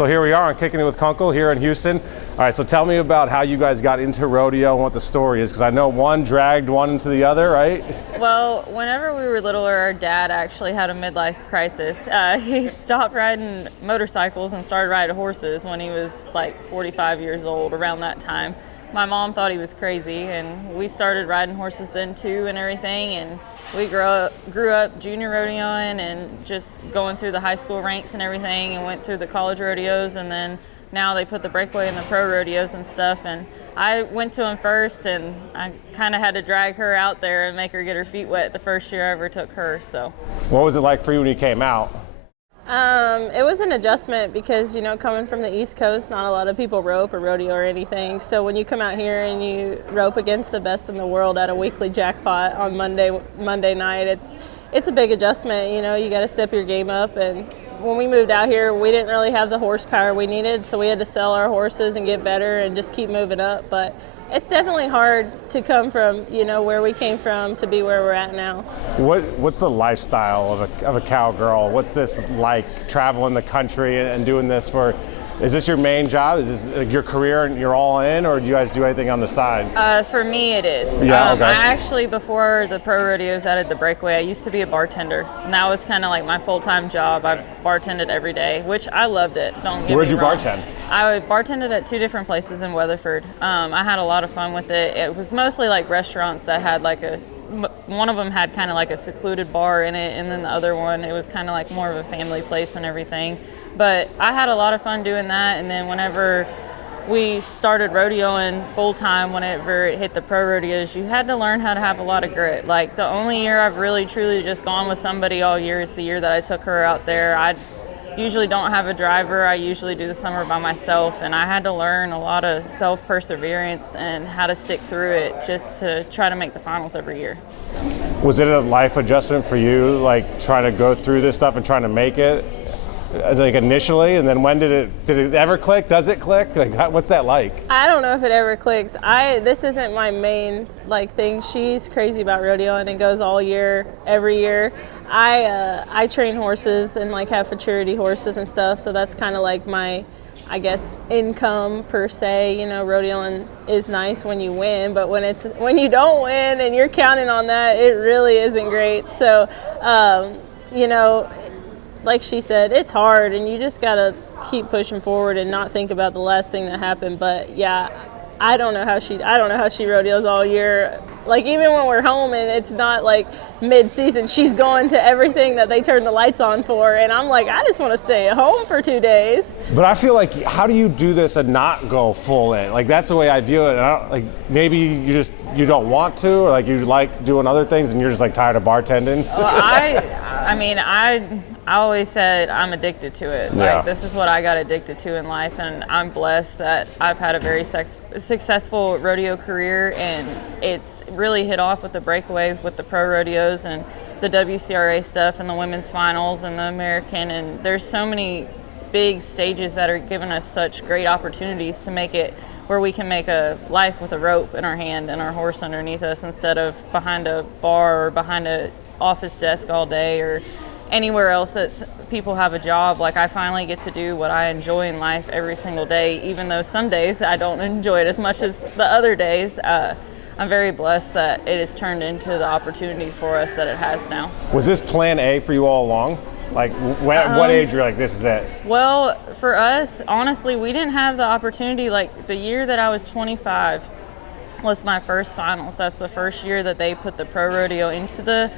So here we are on Kickin' It with Kunkel here in Houston. All right, so tell me about how you guys got into rodeo and what the story is, because I know one dragged one into the other, right? Well, whenever we were littler, our dad actually had a midlife crisis. He stopped riding motorcycles and started riding horses when he was like 45 years old, around that time. My mom thought he was crazy, and we started riding horses then too and everything, and we grew up junior rodeoing and just going through the high school ranks and everything, and went through the college rodeos, and then now they put the breakaway in the pro rodeos and stuff. And I went to them first, and I kind of had to drag her out there and make her get her feet wet the first year I ever took her. So what was it like for you when you came out? It was an adjustment because, you know, coming from the East Coast, not a lot of people rope or rodeo or anything. So when you come out here and you rope against the best in the world at a weekly jackpot on Monday night, it's a big adjustment. You know, you got to step your game up. And when we moved out here, we didn't really have the horsepower we needed, so we had to sell our horses and get better and just keep moving up. But it's definitely hard to come from, you know, where we came from to be where we're at now. What's the lifestyle of a cowgirl? What's this like, traveling the country and doing this for? Is this your main job? Is this your career and you're all in, or do you guys do anything on the side? For me, it is. Yeah, okay. I actually, before the pro rodeos added the breakaway, I used to be a bartender, and that was kind of like my full-time job. I bartended every day, which I loved it. Don't get me wrong. Where'd you bartend? I bartended at 2 different places in Weatherford. I had a lot of fun with it. It was mostly like restaurants that had like one of them had kind of like a secluded bar in it, and then the other one, it was kind of like more of a family place and everything. But I had a lot of fun doing that, and then whenever we started rodeoing full-time, whenever it hit the pro rodeos, you had to learn how to have a lot of grit. Like, the only year I've really truly just gone with somebody all year is the year that I took her out there. I usually don't have a driver. I usually do the summer by myself, and I had to learn a lot of self-perseverance and how to stick through it just to try to make the finals every year. So. Was it a life adjustment for you, like trying to go through this stuff and trying to make it? Like initially, and then when did it ever click? Does it click? Like, what's that like? I don't know if it ever clicks. This isn't my main like thing. She's crazy about rodeo and it goes all year, every year. I train horses and like have futurity horses and stuff, so that's kind of like my, I guess, income per se. You know, rodeoing is nice when you win, but when you don't win and you're counting on that, it really isn't great. So, you know, like she said, it's hard, and you just gotta keep pushing forward and not think about the last thing that happened. But yeah, I don't know how she rodeos all year. Like, even when we're home and it's not like mid-season, she's going to everything that they turn the lights on for, and I'm like, I just want to stay at home for 2 days. But I feel like, how do you do this and not go full in? Like, that's the way I view it. And I don't, like, maybe you don't want to, or like you like doing other things and you're just like tired of bartending. Well, I always said I'm addicted to it. Yeah. Like, this is what I got addicted to in life, and I'm blessed that I've had a very successful rodeo career, and it's really hit off with the breakaway, with the pro rodeos and the WCRA stuff and the women's finals and the American, and there's so many big stages that are giving us such great opportunities to make it where we can make a life with a rope in our hand and our horse underneath us instead of behind a bar or behind a office desk all day or anywhere else that people have a job. Like, I finally get to do what I enjoy in life every single day, even though some days I don't enjoy it as much as the other days. I'm very blessed that it has turned into the opportunity for us that it has now. Was this plan A for you all along? Like, what age were you like, this is it? Well, for us, honestly, we didn't have the opportunity. Like, the year that I was 25 was my first finals. That's the first year that they put the pro rodeo into the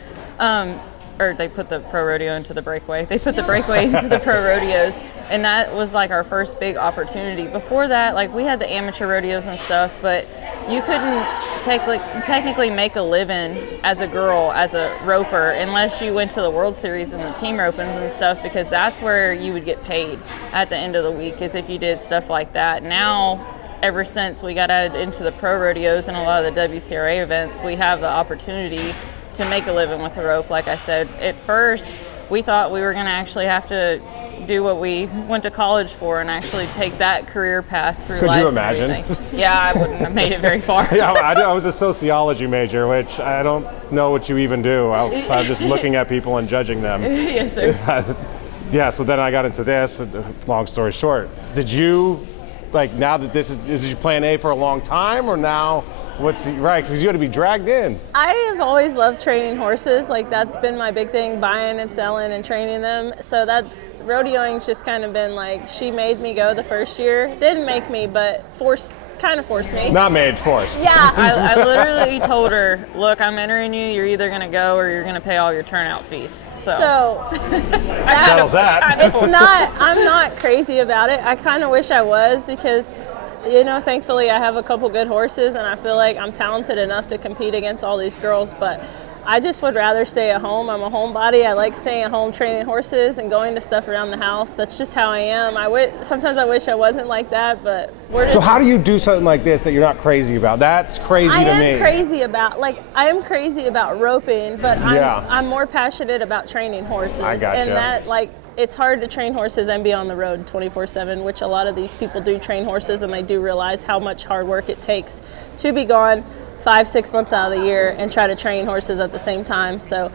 or they put the pro rodeo into the breakaway. They put the breakaway into the pro rodeos, and that was like our first big opportunity. Before that, like, we had the amateur rodeos and stuff, but you couldn't technically make a living as a girl, as a roper, unless you went to the World Series and the team ropings and stuff, because that's where you would get paid at the end of the week, is if you did stuff like that. Now, ever since we got added into the pro rodeos and a lot of the WCRA events, we have the opportunity to make a living with the rope. Like I said, at first we thought we were going to actually have to do what we went to college for and actually take that career path through life. Could you imagine? Yeah, I wouldn't have made it very far. Yeah, I was a sociology major, which I don't know what you even do outside of just looking at people and judging them. Yes, sir. Yeah, so then I got into this, long story short. Did you, like, now that this is your plan A for a long time, or now right, because you had to be dragged in. I have always loved training horses. Like, that's been my big thing, buying and selling and training them. So rodeoing's just kind of been like, she made me go the first year. Didn't make me, but kind of forced me. Not made, forced. Yeah. I literally told her, look, I'm entering you. You're either going to go or you're going to pay all your turnout fees. So settles that. I'm not crazy about it. I kind of wish I was, because, you know, thankfully I have a couple good horses and I feel like I'm talented enough to compete against all these girls, but I just would rather stay at home. I'm a homebody. I like staying at home training horses and going to stuff around the house. That's just how I am. Sometimes I wish I wasn't like that, but So how do you do something like this that you're not crazy about? That's crazy to me. I am crazy about roping, but I'm more passionate about training horses. I gotcha. And that, it's hard to train horses and be on the road 24/7, which a lot of these people do train horses, and they do realize how much hard work it takes to be gone 5-6 months out of the year and try to train horses at the same time. So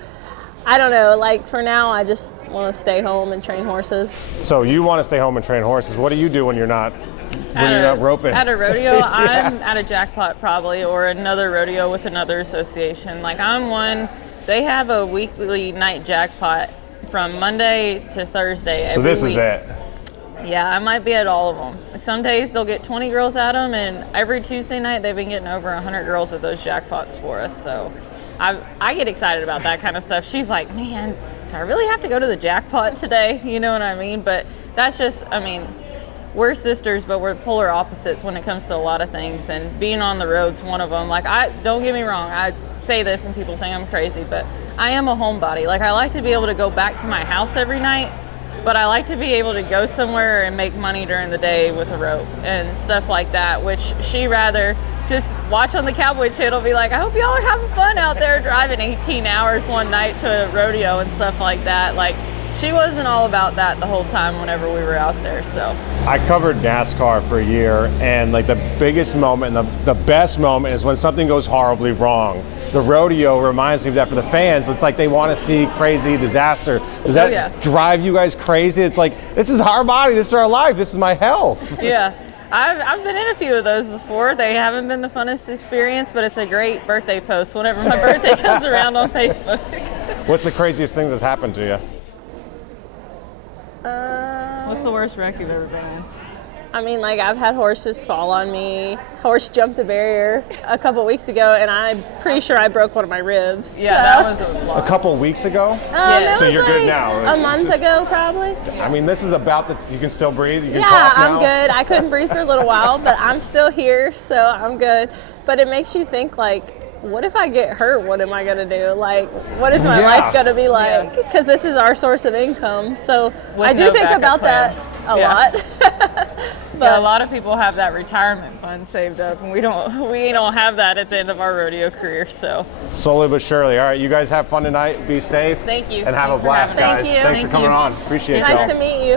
I don't know, for now I just want to stay home and train horses. So you want to stay home and train horses. What do you do when you're not roping? At a rodeo, yeah. I'm at a jackpot probably, or another rodeo with another association. They have a weekly night jackpot from Monday to Thursday. So this is it. Yeah, I might be at all of them. Some days they'll get 20 girls at them, and every Tuesday night they've been getting over 100 girls at those jackpots for us. So I get excited about that kind of stuff. She's like, man, do I really have to go to the jackpot today? You know what I mean? But that's just, we're sisters, but we're polar opposites when it comes to a lot of things, and being on the road's one of them. Don't get me wrong, I say this and people think I'm crazy, but I am a homebody. I like to be able to go back to my house every night, but I like to be able to go somewhere and make money during the day with a rope and stuff like that, which she rather just watch on the Cowboy Channel, be like, I hope y'all are having fun out there driving 18 hours one night to a rodeo and stuff like that. She wasn't all about that the whole time whenever we were out there. So I covered NASCAR for a year, and the biggest moment and the best moment is when something goes horribly wrong. The rodeo reminds me of that for the fans. It's like they want to see crazy disaster. Does that drive you guys crazy? It's like, this is our body, this is our life, this is my health. Yeah. I've been in a few of those before. They haven't been the funnest experience, but it's a great birthday post whenever my birthday comes around on Facebook. What's the craziest thing that's happened to you? What's the worst wreck you've ever been in? I've had horses fall on me. Horse jumped a barrier a couple weeks ago, and I'm pretty sure I broke one of my ribs. Yeah, that was a lot. A couple weeks ago? Yeah. So you're good now? A month ago, probably. This is about you can still breathe? You can yeah, cough now? I'm good. I couldn't breathe for a little while, but I'm still here, so I'm good. But it makes you think, what if I get hurt? What am I going to do? What is my life going to be like? Because this is our source of income. So I do think about that a lot. But a lot of people have that retirement fund saved up, and we don't have that at the end of our rodeo career. So slowly but surely. All right, you guys have fun tonight. Be safe. Thank you. And have a blast, guys. Thank you. Thanks for coming on. Appreciate it. Nice to meet you.